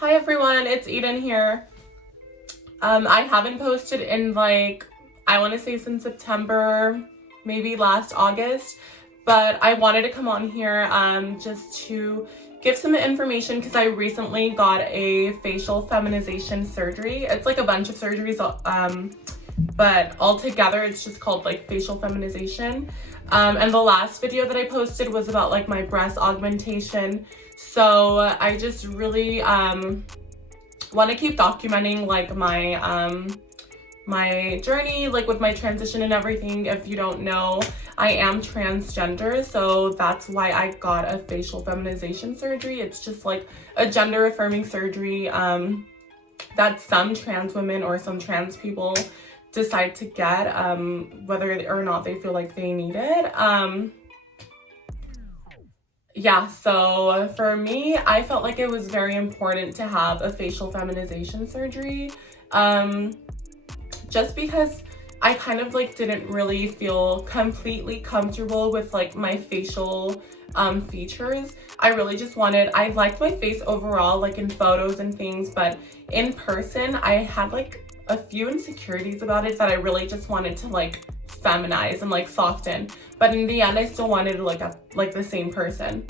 Hi everyone, it's Eden here. I haven't posted in I want to say since September, maybe last August, but I wanted to come on here just to give some information because I recently got a facial feminization surgery. It's like a bunch of surgeries, but altogether it's just called facial feminization. And the last video that I posted was about my breast augmentation. So I just really want to keep documenting my journey with my transition and everything. If you don't know, I am transgender, so that's why I got a facial feminization surgery. It's just a gender affirming surgery that some trans women or some trans people decide to get, whether or not they feel like they need it. Yeah, so for me, I felt like it was very important to have a facial feminization surgery, just because I kind of didn't really feel completely comfortable with my facial features. I really just I liked my face overall, in photos and things, but in person, I had a few insecurities about it that I really just wanted to feminize and soften, but in the end I still wanted to look like the same person.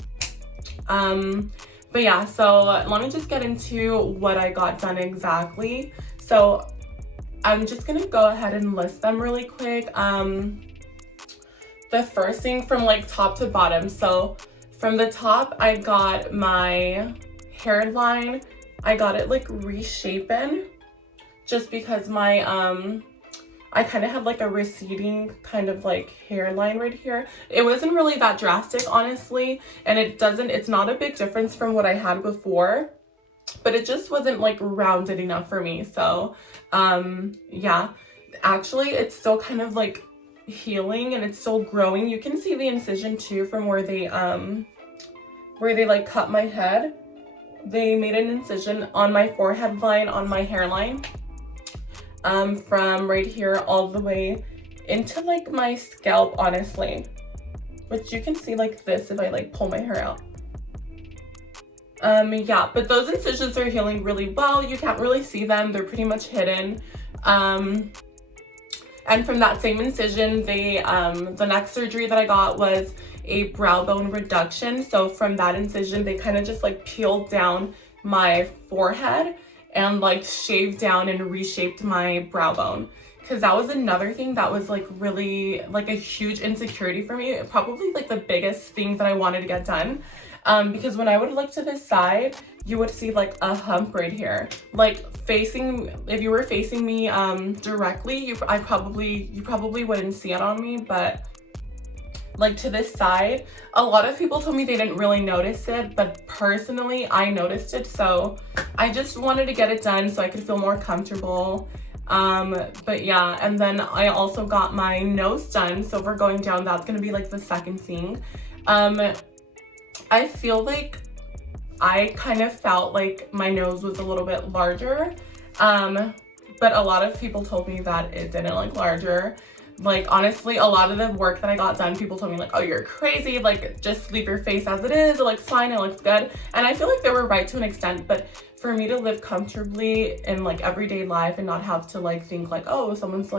But yeah, so let me just get into what I got done exactly. So I'm just gonna go ahead and list them really quick. The first thing from top to bottom. So from the top, I got my hairline, I got it reshapen, just because my I kind of had a receding kind of hairline right here. It wasn't really that drastic, honestly, and it's not a big difference from what I had before, but it just wasn't rounded enough for me. So yeah, actually it's still kind of healing and it's still growing. You can see the incision too from where they cut my head. They made an incision on my forehead line, on my hairline, from right here all the way into my scalp, honestly, which you can see this if I pull my hair out. Yeah, but those incisions are healing really well. You can't really see them, they're pretty much hidden. And from that same incision, the next surgery that I got was a brow bone reduction. So from that incision, they kind of just peeled down my forehead and shaved down and reshaped my brow bone, because that was another thing that was really a huge insecurity for me, probably the biggest thing that I wanted to get done, because when I would look to this side, you would see a hump right here, if you were facing me directly, you probably wouldn't see it on me, but to this side, a lot of people told me they didn't really notice it, but personally I noticed it, so I just wanted to get it done so I could feel more comfortable. But yeah, and then I also got my nose done, so if we're going down, that's gonna be the second thing. I feel I kind of felt my nose was a little bit larger, but a lot of people told me that it didn't look larger. Honestly, a lot of the work that I got done, people told me oh, you're crazy, just leave your face as it is, it looks fine, it looks good. And I feel they were right to an extent, but for me to live comfortably in everyday life and not have to think oh, someone's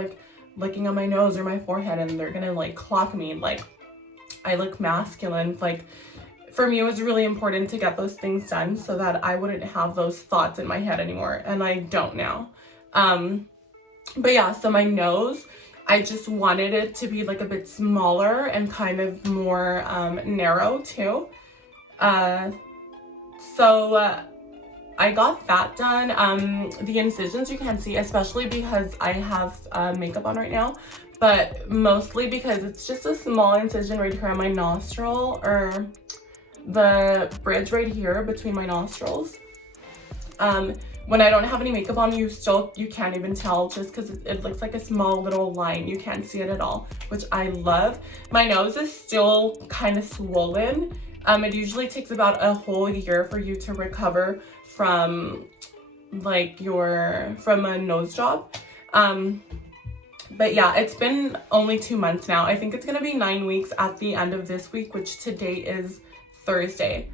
licking on my nose or my forehead and they're gonna clock me, I look masculine, for me it was really important to get those things done so that I wouldn't have those thoughts in my head anymore, and I don't now. But yeah, so my nose, I just wanted it to be a bit smaller and kind of more narrow too. So I got that done. The incisions you can't see, especially because I have makeup on right now, but mostly because it's just a small incision right here on my nostril, or the bridge right here between my nostrils. When I don't have any makeup on, you can't even tell, just because it looks like a small little line. You can't see it at all, which I love. My nose is still kind of swollen. It usually takes about a whole year for you to recover from from a nose job. But yeah, it's been only 2 months now. I think it's gonna be 9 weeks at the end of this week, which today is Thursday.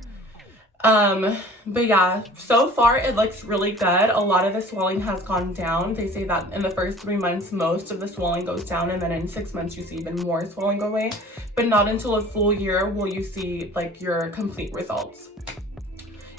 But yeah, so far it looks really good. A lot of the swelling has gone down. They say that in the first 3 months, most of the swelling goes down, and then in 6 months, you see even more swelling go away. But not until a full year will you see like your complete results.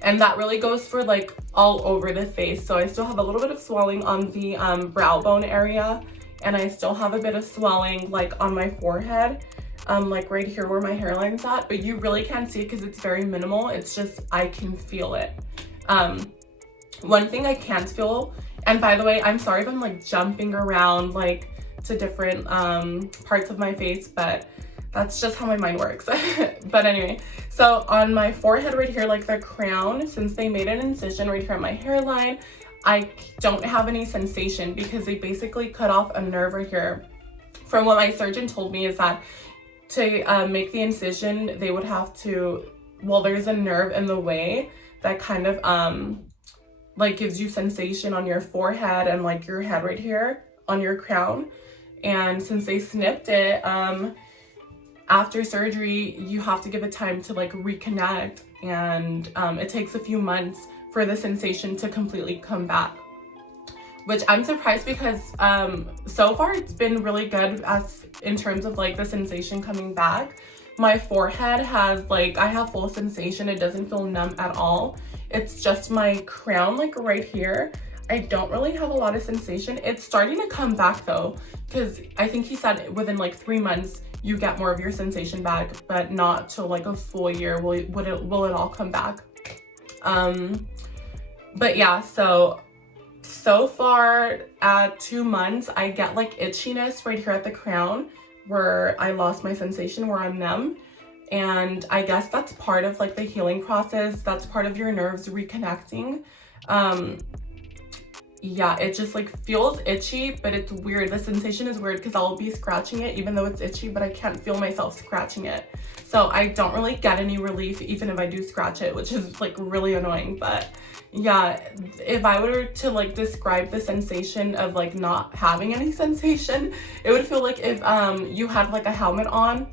And that really goes for like all over the face. So I still have a little bit of swelling on the brow bone area, and I still have a bit of swelling like on my forehead. Like right here where my hairline's at, but you really can't see it because it's very minimal. It's just, I can feel it. One thing I can't feel, and by the way, I'm sorry if I'm like jumping around like to different parts of my face, but that's just how my mind works. But anyway, so on my forehead right here, like the crown, since they made an incision right here on my hairline, I don't have any sensation because they basically cut off a nerve right here. From what my surgeon told me is that to make the incision, they would have to, well, there's a nerve in the way that kind of like gives you sensation on your forehead and like your head right here on your crown. And since they snipped it, after surgery, you have to give it time to like reconnect, and it takes a few months for the sensation to completely come back. Which I'm surprised because so far it's been really good as in terms of like the sensation coming back. My forehead has like, I have full sensation. It doesn't feel numb at all. It's just my crown like right here. I don't really have a lot of sensation. It's starting to come back though, because I think he said within like 3 months you get more of your sensation back, but not till like a full year will it all come back. But yeah, so far at 2 months, I get like itchiness right here at the crown where I lost my sensation, where I'm numb. And I guess that's part of like the healing process. That's part of your nerves reconnecting. Yeah, it just like feels itchy, but it's weird. The sensation is weird because I'll be scratching it even though it's itchy, but I can't feel myself scratching it. So I don't really get any relief even if I do scratch it, which is like really annoying. But yeah, if I were to like describe the sensation of like not having any sensation, it would feel like if you had like a helmet on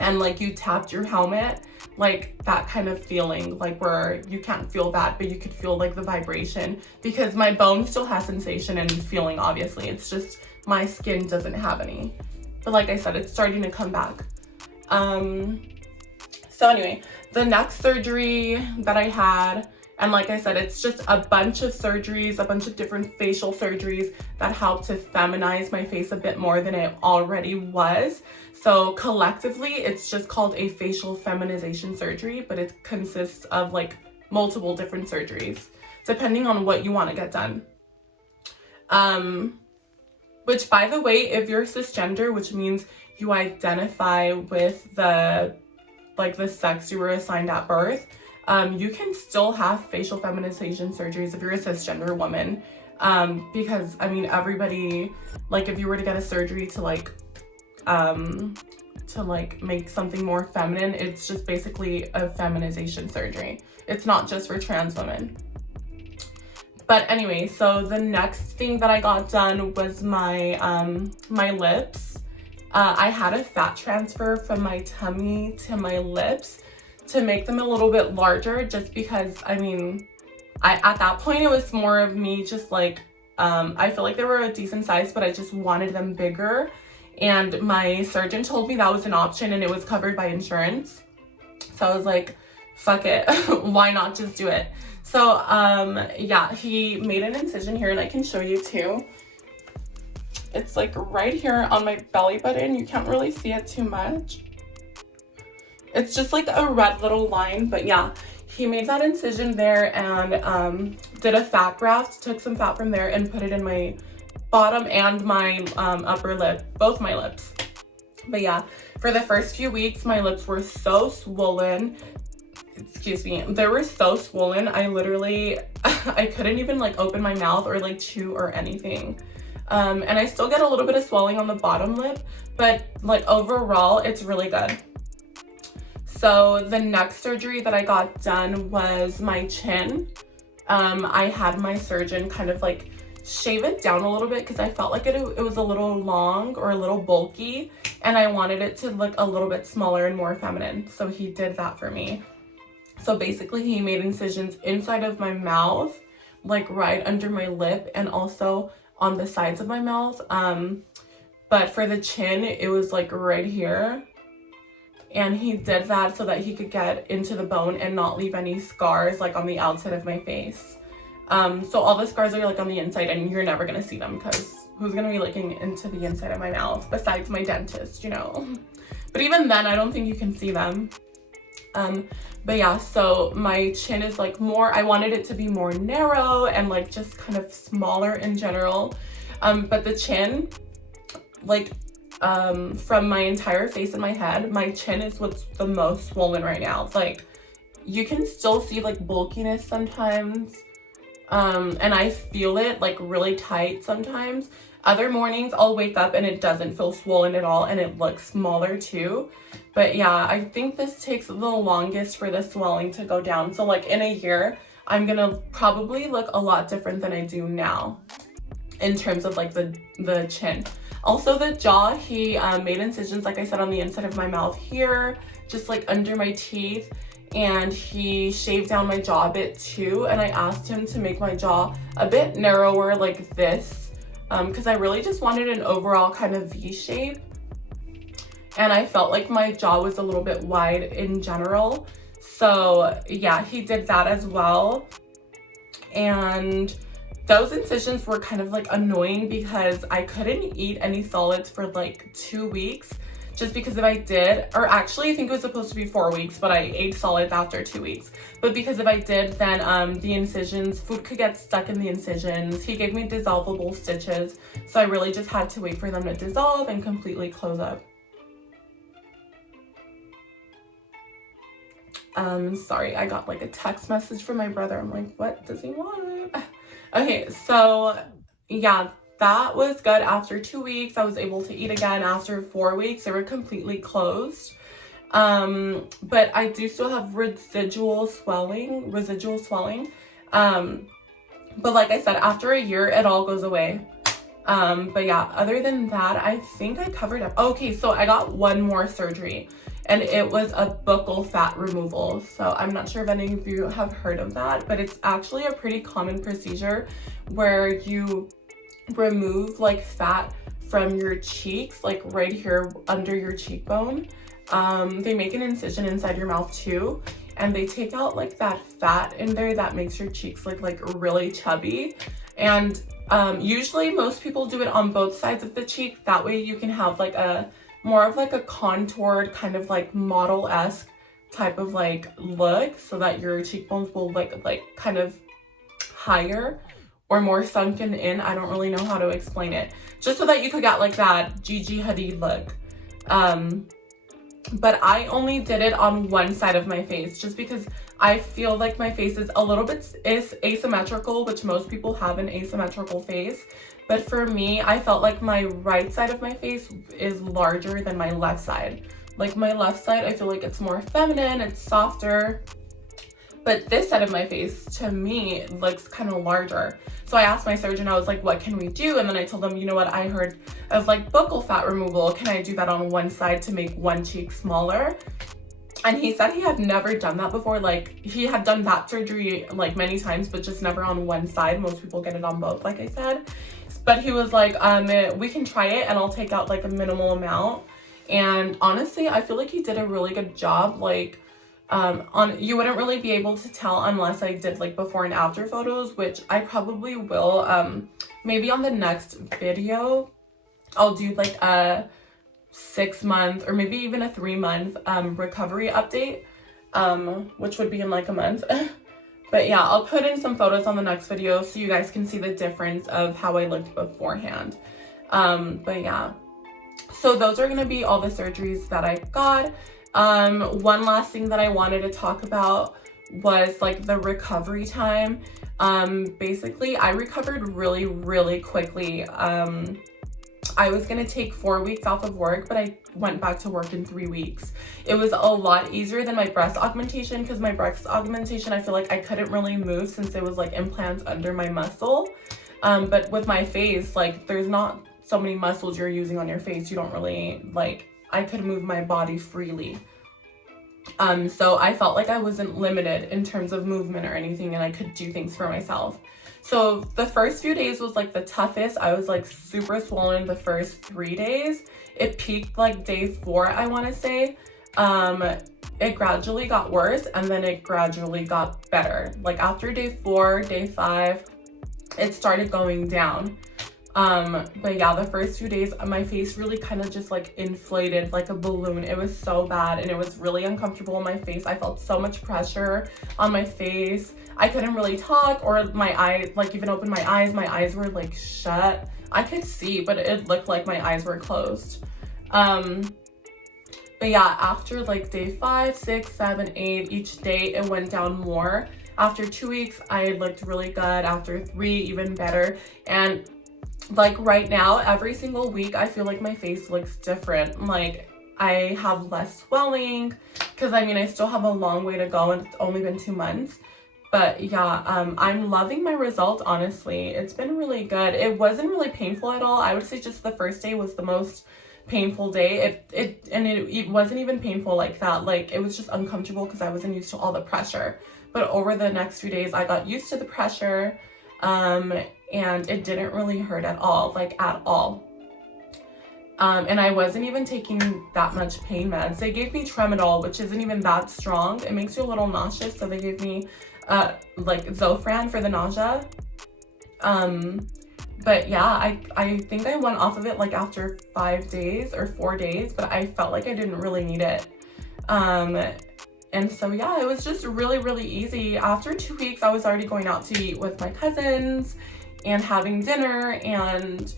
and like you tapped your helmet, like that kind of feeling, like where you can't feel that, but you could feel like the vibration, because my bone still has sensation and feeling, obviously. It's just my skin doesn't have any. But like I said, it's starting to come back. So anyway, the next surgery that I had, and like I said, it's just a bunch of surgeries, a bunch of different facial surgeries that help to feminize my face a bit more than it already was. So collectively, it's just called a facial feminization surgery, but it consists of like multiple different surgeries, depending on what you want to get done. Which, by the way, if you're cisgender, which means you identify with the sex you were assigned at birth, you can still have facial feminization surgeries if you're a cisgender woman. Because I mean, everybody, like if you were to get a surgery to make something more feminine, it's just basically a feminization surgery. It's not just for trans women. But anyway, so the next thing that I got done was my my lips. I had a fat transfer from my tummy to my lips to make them a little bit larger, just because, I mean, at that point it was more of me just like, I feel like they were a decent size, but I just wanted them bigger. And my surgeon told me that was an option and it was covered by insurance. So I was like, fuck it, why not just do it? So yeah, he made an incision here, and I can show you too. It's like right here on my belly button. You can't really see it too much. It's just like a red little line, but yeah, he made that incision there and did a fat graft, took some fat from there and put it in my bottom and my upper lip, both my lips. But yeah, for the first few weeks, my lips were so swollen. Excuse me, they were so swollen. I literally, I couldn't even like open my mouth or like chew or anything. And I still get a little bit of swelling on the bottom lip, but like overall, it's really good. So the next surgery that I got done was my chin. I had my surgeon kind of like shave it down a little bit because I felt like it was a little long or a little bulky, and I wanted it to look a little bit smaller and more feminine. So he did that for me. So basically he made incisions inside of my mouth, like right under my lip, and also on the sides of my mouth. But for the chin, it was like right here. And he did that so that he could get into the bone and not leave any scars like on the outside of my face. So all the scars are like on the inside, and you're never gonna see them because who's gonna be looking into the inside of my mouth besides my dentist, you know? But even then, I don't think you can see them. But yeah, so my chin is like more, I wanted it to be more narrow and like just kind of smaller in general. But the chin, like, from my entire face and my head, my chin is what's the most swollen right now. Like, you can still see like bulkiness sometimes. And I feel it like really tight sometimes. Other mornings I'll wake up and it doesn't feel swollen at all, and it looks smaller too. But yeah, I think this takes the longest for the swelling to go down. So like in a year, I'm gonna probably look a lot different than I do now in terms of like the chin. Also the jaw, he made incisions, like I said, on the inside of my mouth here, just like under my teeth. And he shaved down my jaw a bit too. And I asked him to make my jaw a bit narrower like this, because I really just wanted an overall kind of V shape. And I felt like my jaw was a little bit wide in general. So yeah, he did that as well. And those incisions were kind of like annoying because I couldn't eat any solids for like 2 weeks. Just because if I did, or actually I think it was supposed to be 4 weeks, but I ate solids after 2 weeks. But because if I did, then the incisions, food could get stuck in the incisions. He gave me dissolvable stitches. So I really just had to wait for them to dissolve and completely close up. Sorry, I got like a text message from my brother. I'm like, what does he want? Okay, so yeah, that was good. After 2 weeks, I was able to eat again. After 4 weeks, they were completely closed. But I do still have residual swelling. But like I said, after a year, it all goes away. But yeah, other than that, I think I covered up. Okay, so I got one more surgery, and it was a buccal fat removal. So I'm not sure if any of you have heard of that, but it's actually a pretty common procedure where you remove like fat from your cheeks, like right here under your cheekbone. They make an incision inside your mouth too, and they take out like that fat in there that makes your cheeks look like really chubby. And usually most people do it on both sides of the cheek. That way you can have like a more of like a contoured kind of like model-esque type of like look, so that your cheekbones will like kind of higher or more sunken in. I don't really know how to explain it. Just so that you could get like that Gigi Hadid look. But I only did it on one side of my face just because I feel like my face is a little bit asymmetrical, which most people have an asymmetrical face. But for me, I felt like my right side of my face is larger than my left side. Like my left side, I feel like it's more feminine, it's softer. But this side of my face, to me, looks kind of larger. So I asked my surgeon, I was like, what can we do? And then I told him, you know what, I heard of like buccal fat removal. Can I do that on one side to make one cheek smaller? And he said he had never done that before. Like he had done that surgery like many times, but just never on one side. Most people get it on both, like I said. But he was like, we can try it and I'll take out like a minimal amount. And honestly, I feel like he did a really good job. Like, you wouldn't really be able to tell unless I did like before and after photos, which I probably will. Maybe on the next video I'll do like a 6-month or maybe even a 3-month recovery update, which would be in like a month. But yeah, I'll put in some photos on the next video so you guys can see the difference of how I looked beforehand. But yeah, so those are gonna be all the surgeries that I got. One last thing that I wanted to talk about was like the recovery time. Basically I recovered really quickly. I was gonna take 4 weeks off of work, but I went back to work in 3 weeks. It was a lot easier than my breast augmentation, because my breast augmentation, I feel like I couldn't really move since it was like implants under my muscle. But with my face, like there's not so many muscles you're using on your face. You don't really like, I could move my body freely. So I felt like I wasn't limited in terms of movement or anything, and I could do things for myself. So the first few days was like the toughest. I was like super swollen the first 3 days. It peaked like day 4, I want to say. It gradually got worse, and then it gradually got better. Like after day 4, day 5, it started going down. But yeah, the first few days, my face really kind of just like inflated like a balloon. It was so bad, and it was really uncomfortable on my face. I felt so much pressure on my face. I couldn't really talk, or my eyes, like even open my eyes were like shut. I could see, but it looked like my eyes were closed. But yeah, after like day 5, 6, 7, 8, each day it went down more. After 2 weeks, I looked really good. After 3, even better. And like right now, every single week, I feel like my face looks different. Like I have less swelling, because I mean, I still have a long way to go, and it's only been 2 months. But yeah, I'm loving my results, honestly. It's been really good. It wasn't really painful at all. I would say just the first day was the most painful day. It wasn't even painful like that. Like it was just uncomfortable because I wasn't used to all the pressure. But over the next few days, I got used to the pressure, and it didn't really hurt at all, like at all. And I wasn't even taking that much pain meds. They gave me Tramadol, which isn't even that strong. It makes you a little nauseous, so they gave me like Zofran for the nausea. But yeah, I think I went off of it like after 5 days or 4 days, but I felt like I didn't really need it. And so yeah, it was just really, really easy. After 2 weeks, I was already going out to eat with my cousins and having dinner, and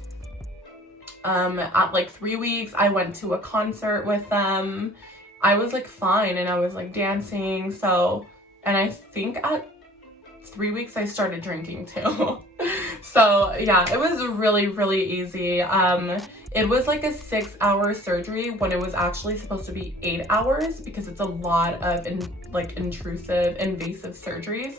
at like 3 weeks, I went to a concert with them. I was like fine, and I was like dancing. So, and I think at 3 weeks, I started drinking too. So yeah, it was really, really easy. It was like a 6-hour surgery when it was actually supposed to be 8 hours, because it's a lot of intrusive, invasive surgeries.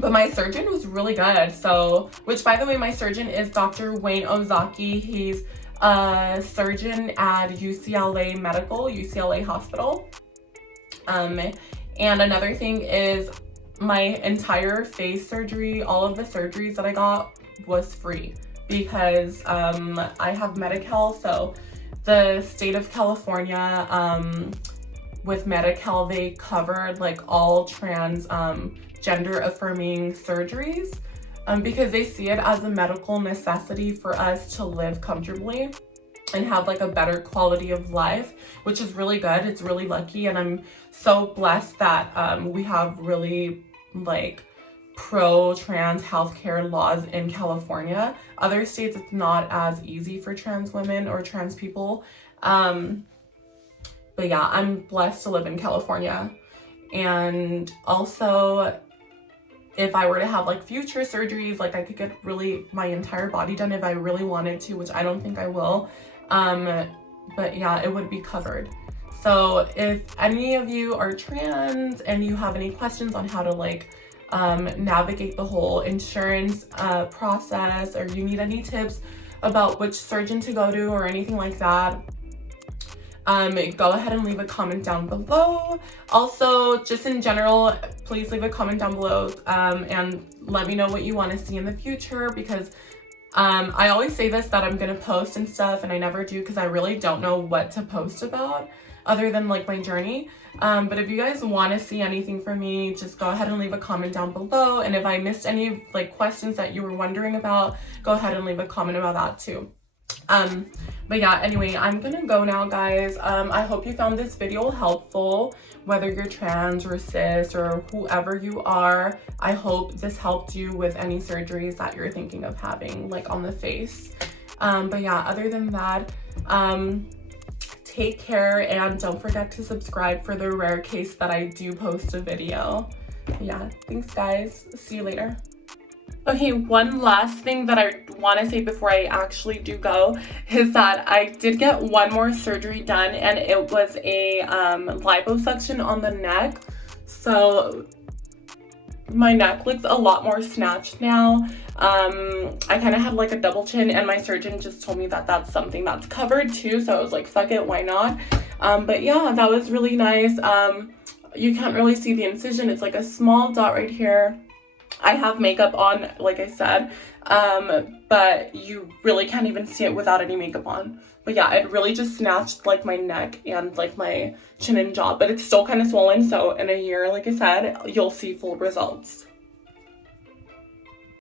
But my surgeon was really good. So, which by the way, my surgeon is Dr. Wayne Ozaki. He's a surgeon at UCLA Hospital. And another thing is, my entire face surgery, all of the surgeries that I got was free, because I have Medi-Cal. So the state of California, with Medi-Cal, they covered like all trans gender affirming surgeries, because they see it as a medical necessity for us to live comfortably and have like a better quality of life, which is really good. It's really lucky, and I'm so blessed that we have really like pro-trans healthcare laws in California. Other states, it's not as easy for trans women or trans people. But yeah, I'm blessed to live in California. And also, if I were to have like future surgeries, like I could get really my entire body done if I really wanted to, which I don't think I will. But yeah, it would be covered. So if any of you are trans and you have any questions on how to like navigate the whole insurance process, or you need any tips about which surgeon to go to or anything like that, go ahead and leave a comment down below. Also, just in general, please leave a comment down below and let me know what you want to see in the future, because I always say this, that I'm gonna post and stuff, and I never do, because I really don't know what to post about other than like my journey. But if you guys want to see anything from me, just go ahead and leave a comment down below. And if I missed any like questions that you were wondering about, go ahead and leave a comment about that too. But yeah, anyway, I'm gonna go now, guys. I hope you found this video helpful, whether you're trans or cis or whoever you are. I hope this helped you with any surgeries that you're thinking of having, like on the face. But yeah, other than that, take care, and don't forget to subscribe for the rare case that I do post a video. Yeah, thanks guys. See you later. Okay, one last thing that I want to say before I actually do go is that I did get one more surgery done, and it was a liposuction on the neck. So My neck looks a lot more snatched now. I kind of had like a double chin, and my surgeon just told me that that's something that's covered too, so I was like, fuck it, why not? But yeah, that was really nice. You can't really see the incision. It's like a small dot right here. I have makeup on, like I said, but you really can't even see it without any makeup on. But yeah, it really just snatched like my neck and like my chin and jaw, but it's still kind of swollen. So in a year, like I said, you'll see full results.